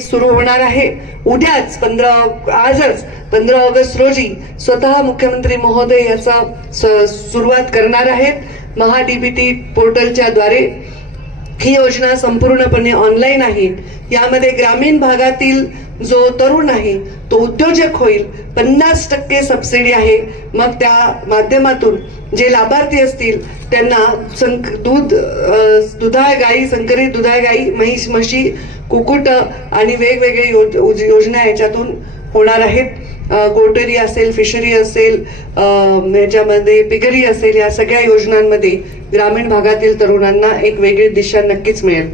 सुरू होणार आहे। उद्याच आजच 15 ऑगस्ट रोजी स्वतः मुख्यमंत्री महोदय याचा सुरुवात करणार आहेत। महा डीबीटी पोर्टलच्या द्वारे ही योजना संपूर्णपणे ऑनलाईन आहे। यामध्ये ग्रामीण भागातील जो तरुण आहे तो उद्योजक होईल। 50% सबसिडी आहे। मग त्या माध्यमातून जे लाभार्थी असतील त्यांना दुधाळ गाई, संकरित दुधाळ गाई, म्हशी, कुक्कुट आणि वेगवेगळे योजना याच्यातून होणार आहेत। गोटरी असेल, फिशरी असेल, याच्यामध्ये पिगरी असेल, या सगळ्या योजनांमध्ये ग्रामीण भागातील तरुणांना एक वेगळी दिशा नक्कीच मिळेल।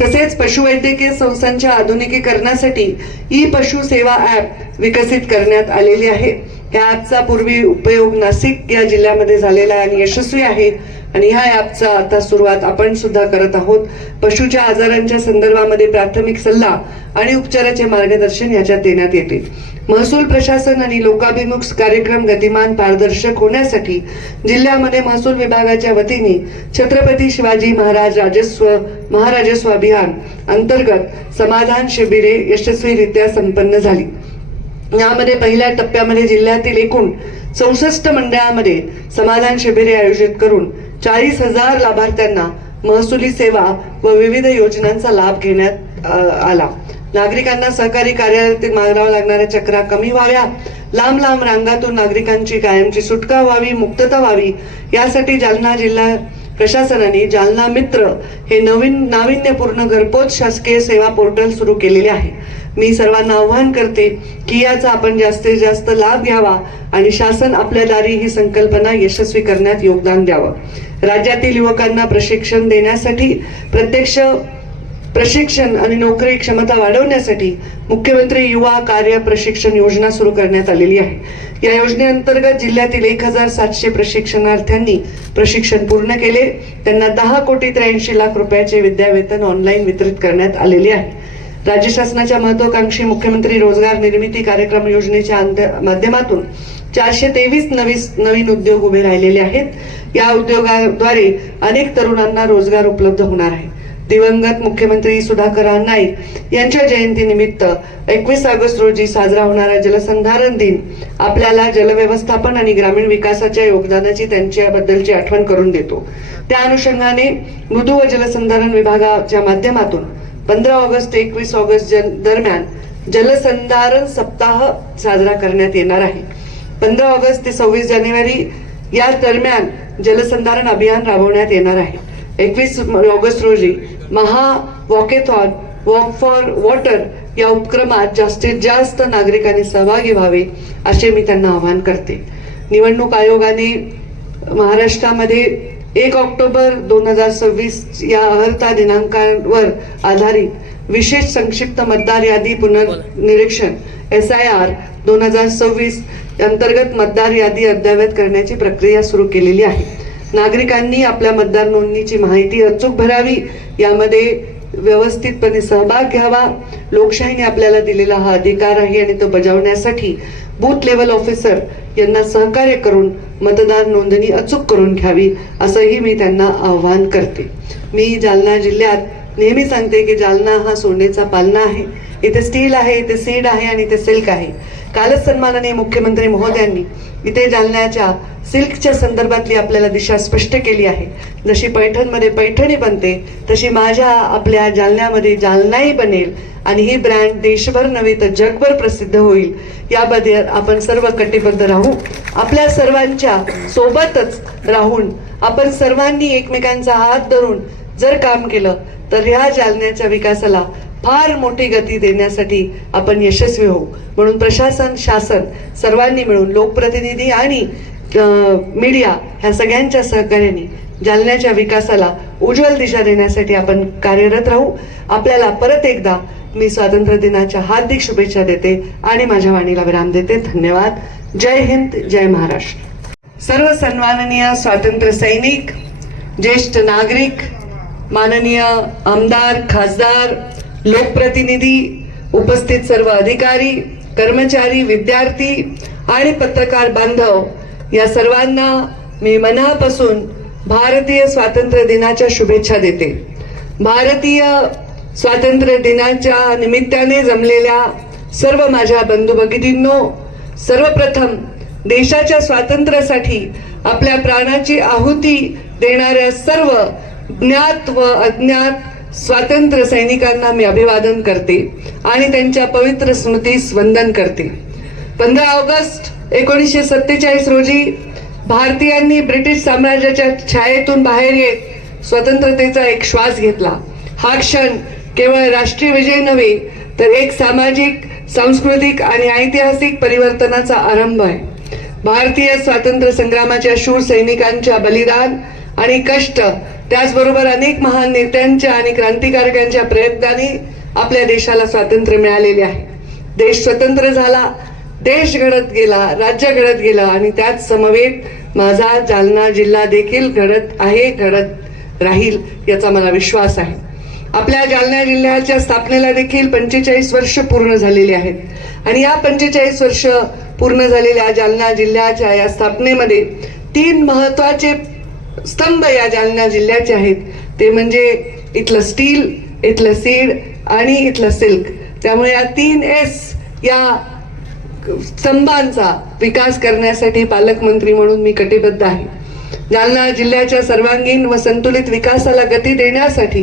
तसेच पशुवैद्यकीय संस्थांच्या आधुनिकीकरणासाठी ई पशु सेवा ॲप विकसित करण्यात आलेली आहे। या ॲपचा पूर्वी उपयोग नाशिक या जिल्ह्यामध्ये झालेला आहे आणि यशस्वी आहे आणि ह्या ॲपचा आता सुरुवात आपण सुद्धा करत आहोत। पशुच्या आजारांच्या संदर्भामध्ये प्राथमिक सल्ला आणि उपचाराचे मार्गदर्शन याच्यात देण्यात येते। महसूल प्रशासन आणि लोकाभिमुख कार्यक्रम गतिमान पारदर्शक होण्यासाठी जिल्ह्यामध्ये महसूल विभागाच्या वतीने छत्रपती शिवाजी महाराजस्व अभियान अंतर्गत समाधान शिबिरे यशस्वीरित्या संपन्न झाली। यामध्ये पहिल्या टप्प्यामध्ये जिल्ह्यातील एकूण 64 मंडळामध्ये समाधान शिबिरे आयोजित करून 40,000 लाभार्थ्यांना महसुली सेवा व विविध योजनांचा लाभ घेण्यात आला। नागरिकांना सहकारी कार्यालयातील मागावं लागणाऱ्या चक्रा कमी व्हाव्या, लांब लांब रांगातून नागरिकांची कायमची सुटका व्हावी, मुक्तता व्हावी, यासाठी जालना जिल्हा प्रशासनाने जालना मित्र हे नाविन्यपूर्ण घरपोच शासकीय सेवा पोर्टल सुरू केलेले आहे। मी सर्वांना आव्हान करते की याचा आपण जास्तीत जास्त लाभ घ्यावा आणि शासन आपल्या दारी ही संकल्पना यशस्वी करण्यात योगदान द्यावं। राज्यातील युवकांना प्रशिक्षण देण्यासाठी प्रत्यक्ष प्रशिक्षण आणि नोकरी क्षमता वाढवण्यासाठी मुख्यमंत्री युवा कार्य प्रशिक्षण योजना सुरू करण्यात आलेली आहे। या योजनेअंतर्गत जिल्ह्यातील 1,700 प्रशिक्षणार्थ्यांनी प्रशिक्षण पूर्ण केले। त्यांना 10,83,00,000 रुपयाचे विद्यावेतन ऑनलाईन वितरित करण्यात आलेले आहे। राज्य शासनाच्या महत्वाकांक्षी मुख्यमंत्री रोजगार निर्मिती कार्यक्रम योजनेच्या माध्यमातून 423 नवीन उद्योग उभे राहिलेले आहेत। या उद्योगाद्वारे अनेक तरुणांना रोजगार उपलब्ध होणार आहे। दिवंगत मुख्यमंत्री सुधाकर नाईक यांच्या जयंतीनिमित्त 21 ऑगस्ट रोजी साजरा होणारा जलसंधारण दिन आपल्याला जलव्यवस्थापन आणि ग्रामीण विकासाच्या योगदानाची त्यांच्याबद्दलची आठवण करून देतो। त्या अनुषंगाने मृदू व जलसंधारण विभागाच्या माध्यमातून 15 ऑगस्ट ते 21 ऑगस्ट दरम्यान जलसंधारण सप्ताह साजरा करण्यात येणार आहे। 15 ऑगस्ट ते 26 जानेवारी या दरम्यान जलसंधारण अभियान राबवण्यात येणार आहे। 21 ऑगस्ट रोजी महा वॉकेथॉन वॉक फॉर वॉटर या उपक्रमात जास्तीत जास्त नागरिकांनी सहभागी व्हावे असे मी त्यांना आवाहन करते। निवडणूक आयोगाने महाराष्ट्रामध्ये 1 ऑक्टोबर 2026 या अर्हता दिनांकावर आधारित विशेष संक्षिप्त मतदार यादी पुनर्निरीक्षण SIR 2026 अंतर्गत मतदार यादी अद्ययावत करण्याची प्रक्रिया सुरू केलेली आहे। नागरिकांनी आपल्या मतदार नोंदणीची माहिती अचूक भरावी, यामध्ये व्यवस्थितपणे सहभाग घ्यावा। लोकशाहीने आपल्याला दिलेला हा अधिकार आहे आणि तो बजावण्यासाठी बूथ लेवल ऑफिसर यांना सहकार्य करून मतदार नोंदणी अचूक करून घ्यावी असंही मी त्यांना आवाहन करते। मी जालना जिल्ह्यात नेहमी सांगते की जालना हा सोनेचा पालना आहे। इथे स्टील आहे, इथे सीड आहे आणि इथे सिल्क आहे। कालच सन्माननीय मुख्यमंत्री महोदयांनी इथे जालन्याच्या सिल्कच्या संदर्भातली आपल्याला दिशा स्पष्ट केली आहे। जशी पैठणमध्ये पैठणी बनते तशी आपल्या जालन्यामध्ये जालनाही बनेल आणि ही ब्रँड देशभर नव्हे तर जगभर प्रसिद्ध होईल। यामध्ये आपण सर्व कटिबद्ध राहू। आपल्या सर्वांच्या सोबतच राहून आपण सर्वांनी एकमेकांचा हात धरून जर काम केलं तर ह्या जालन्याच्या विकासाला फार मोठी गती देण्यासाठी आपण यशस्वी होऊ। म्हणून प्रशासन, शासन सर्वांनी मिळून लोकप्रतिनिधी आणि मीडिया ह्या सगळ्यांच्या सहकार्याने जालन्याच्या विकासाला उज्ज्वल दिशा देण्यासाठी आपण कार्यरत राहू। आपल्याला परत एकदा मी स्वातंत्र्य दिनाच्या हार्दिक शुभेच्छा देते आणि माझ्या वाणीला विराम देते। धन्यवाद। जय हिंद, जय महाराष्ट्र। सर्व सन्माननीय स्वातंत्र्य सैनिक, ज्येष्ठ नागरिक, माननीय आमदार, खासदार, लोकप्रतिनिधी, उपस्थित सर्व अधिकारी, कर्मचारी, विद्यार्थी आणि पत्रकार बांधव या सर्वांना मी मनापासून भारतीय स्वातंत्र्य दिनाच्या शुभेच्छा देते। भारतीय स्वातंत्र्य दिनाच्या निमित्ताने जमलेल्या सर्व माझ्या बंधू भगिनींनो, सर्वप्रथम देशाच्या स्वातंत्र्यासाठी आपल्या प्राणाची आहुती देणाऱ्या सर्व ज्ञात व अज्ञात स्वातंत्र्य सैनिकांना मी अभिवादन करते आणि त्यांच्या पवित्र स्मृतीस वंदन करते. 15 ऑगस्ट 1947 रोजी भारतीयांनी ब्रिटिश साम्राज्याच्या छायेतून बाहेर येत स्वतंत्रतेचा एक श्वास घेतला. हा क्षण केवळ राष्ट्रीय विजय नव्हे तर एक सामाजिक, सांस्कृतिक आणि ऐतिहासिक परिवर्तनाचा आरंभ आहे. भारतीय स्वातंत्र्य संग्रामाच्या शूर सैनिकांच्या बलिदान आणि कष्ट, त्याचबरोबर अनेक महान नेत्यांच्या आणि क्रांतिकारकांच्या प्रयत्नांनी आपल्या देशाला स्वातंत्र्य मिळालेले आहे. देश स्वतंत्र झाला, देश घडत गेला, राज्य घडत गेलं आणि त्याच समवेत माझा जालना जिल्हा देखील घडत आहे, घडत राहील याचा मला विश्वास आहे. आपल्या जालना जिल्ह्याच्या स्थापनेला देखील 45 वर्ष पूर्ण झालेली आहेत आणि या 45 वर्ष पूर्ण झालेल्या जालना जिल्ह्याच्या या स्थापनेमध्ये 3 महत्वाचे स्तंभ या जालना जिल्ह्याचे आहेत. ते म्हणजे इथलं स्टील, इथलं सीड आणि इथलं सिल्क. त्यामुळे या 3S या स्तंभांचा विकास करण्यासाठी पालकमंत्री म्हणून मी कटिबद्ध आहे. जालना जिल्ह्याच्या सर्वांगीण व संतुलित विकासाला गती देण्यासाठी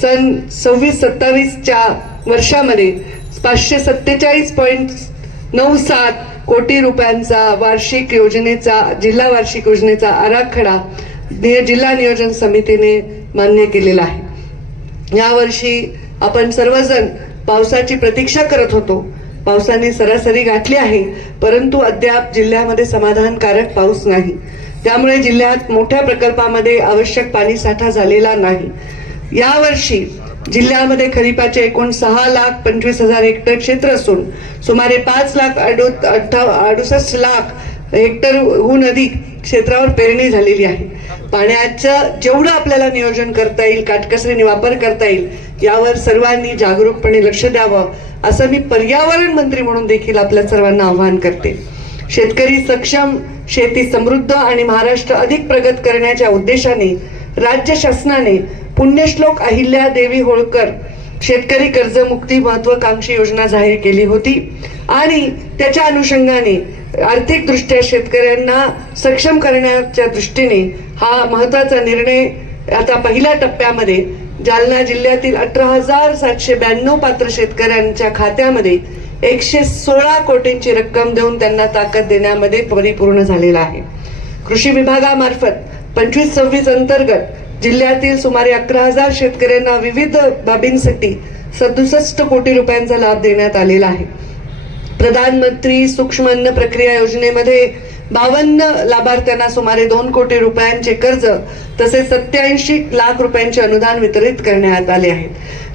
सन 26-27च्या वर्षामध्ये 547.97 कोटी रुपयांचा वार्षिक योजनेचा, जिल्हा वार्षिक योजनेचा आराखडा जिल्हा नियोजन समितीने मान्य केलेला आहे. यावर्षी आपण सर्वजण पावसाची प्रतीक्षा करत होतो. पावसाने सरासरी गाठली आहे, परंतु अद्याप जिल्ह्यामध्ये समाधानकारक पाऊस नाही. त्यामुळे जिल्ह्यात मोठ्या प्रकल्पामध्ये आवश्यक पाणी साठा झालेला नाही. यावर्षी जिल्ह्यामध्ये खरीपाचे एकूण 6,25,000 हेक्टर क्षेत्र असून सुमारे 5,68,00,000 हेक्टरहून अधिक क्षेत्रावर पेरणी झालेली आहे. पाण्याचं जेवढं आपल्याला नियोजन करता येईल, काटकसरीने वापर करता येईल, यावर सर्वांनी जागरूकपणे लक्ष द्यावं असं मी पर्यावरण मंत्री म्हणून देखील आपल्या सर्वांना आवाहन करते. शेतकरी सक्षम, शेती समृद्ध आणि महाराष्ट्र अधिक प्रगत करण्याच्या उद्देशाने राज्य शासनाने पुण्यश्लोक अहिल्या देवी होळकर शेतकरी कर्जमुक्ती महत्वाकांक्षी योजना जाहीर केली होती आणि त्याच्या अनुषंगाने आर्थिक दृष्ट्या शेतकऱ्यांना सक्षम करण्याच्या दृष्टीने हा महत्वाचा निर्णय आता पहिल्या टप्प्यामध्ये जालना जिल्ह्यातील 18,792 पात्र शेतकऱ्यांच्या खात्यामध्ये 116 कोटींची रक्कम देऊन त्यांना ताकद देण्यामध्ये परिपूर्ण झालेला आहे. कृषी विभागामार्फत 25-26 अंतर्गत जिल्ह्यातील सुमारे 11,000 शेतकऱ्यांना विविध बाबींसाठी 67 कोटी रुपयांचा लाभ देण्यात आलेला आहे. प्रधानमंत्री सूक्ष्म अन्न प्रक्रिया योजनेमध्ये 52 लाभार्थ्यांना सुमारे 2 कोटी रुपयांचे कर्ज तसेच 87 लाख रुपयांचे अनुदान वितरित करण्यात आले आहे.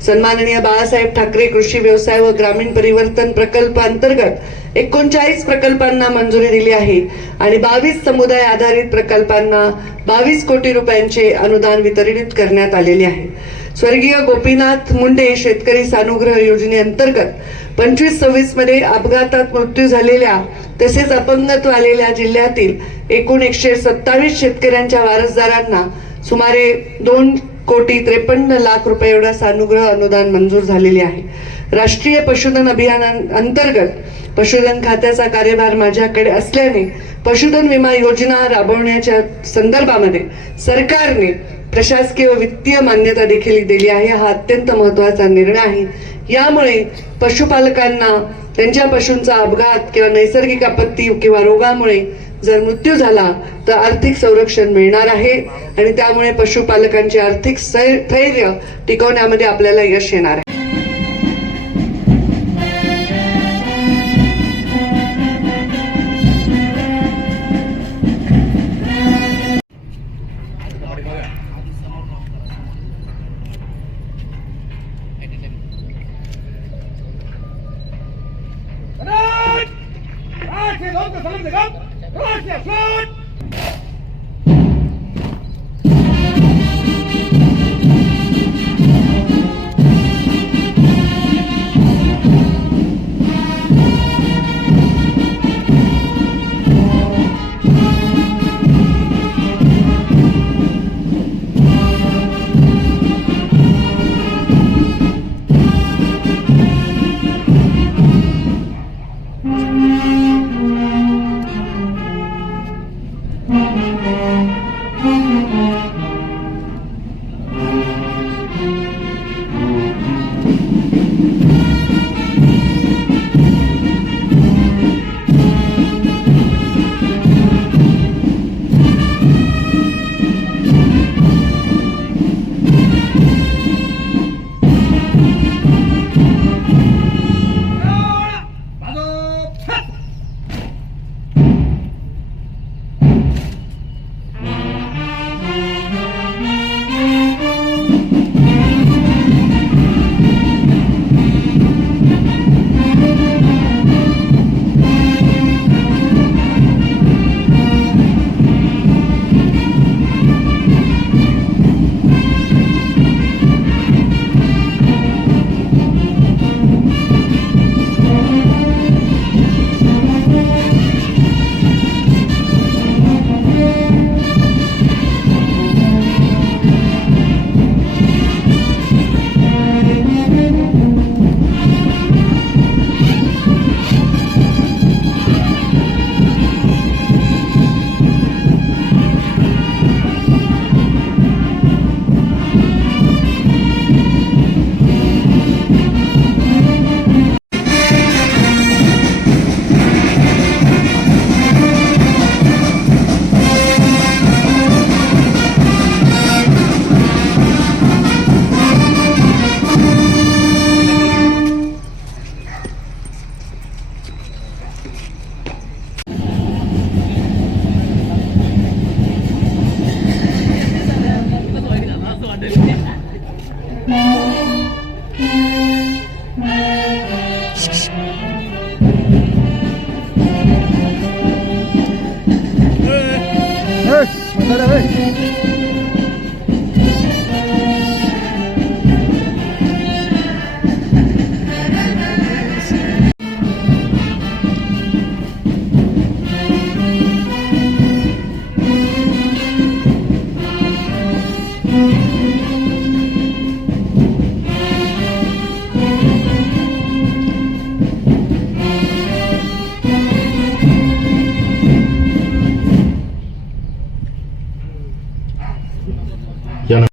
सन्माननीय बाळासाहेब ठाकरे कृषी व्यवसाय व ग्रामीण परिवर्तन प्रकल्प अंतर्गत 39 प्रकल्पांना मंजुरी दिली आहे आणि 22 समुदाय आधारित प्रकल्पांना 22 कोटी रुपयांचे अनुदान वितरित करण्यात आलेले आहे. स्वर्गीय गोपीनाथ मुंडे शेतकरी सानुग्रह योजनेअंतर्गत 25-26 मध्ये अपघातात मृत्यू झालेल्या तसेच अपंगत्व आलेल्या जिल्ह्यातील एकूण 127 शेतकऱ्यांच्या वारसदारांना सुमारे 2,53 लाख रुपये एवढा सानुग्रह अनुदान मंजूर झालेले आहे. राष्ट्रीय पशुधन अभियानाअंतर्गत पशुधन खात्याचा कार्यभार माझ्याकडे असल्याने पशुधन विमा योजना राबवण्याच्या संदर्भामध्ये सरकारने प्रशासकीय व वित्तीय मान्यता देखील दिली आहे. हा अत्यंत महत्वाचा निर्णय आहे. यामुळे पशुपालकांना त्यांच्या पशूंचा अपघात किंवा नैसर्गिक आपत्ती किंवा रोगामुळे जर मृत्यू झाला तर आर्थिक संरक्षण मिळणार आहे आणि त्यामुळे पशुपालकांचे आर्थिक स्थैर्य टिकवण्यामध्ये आपल्याला यश येणार आहे. Right! Right! Right!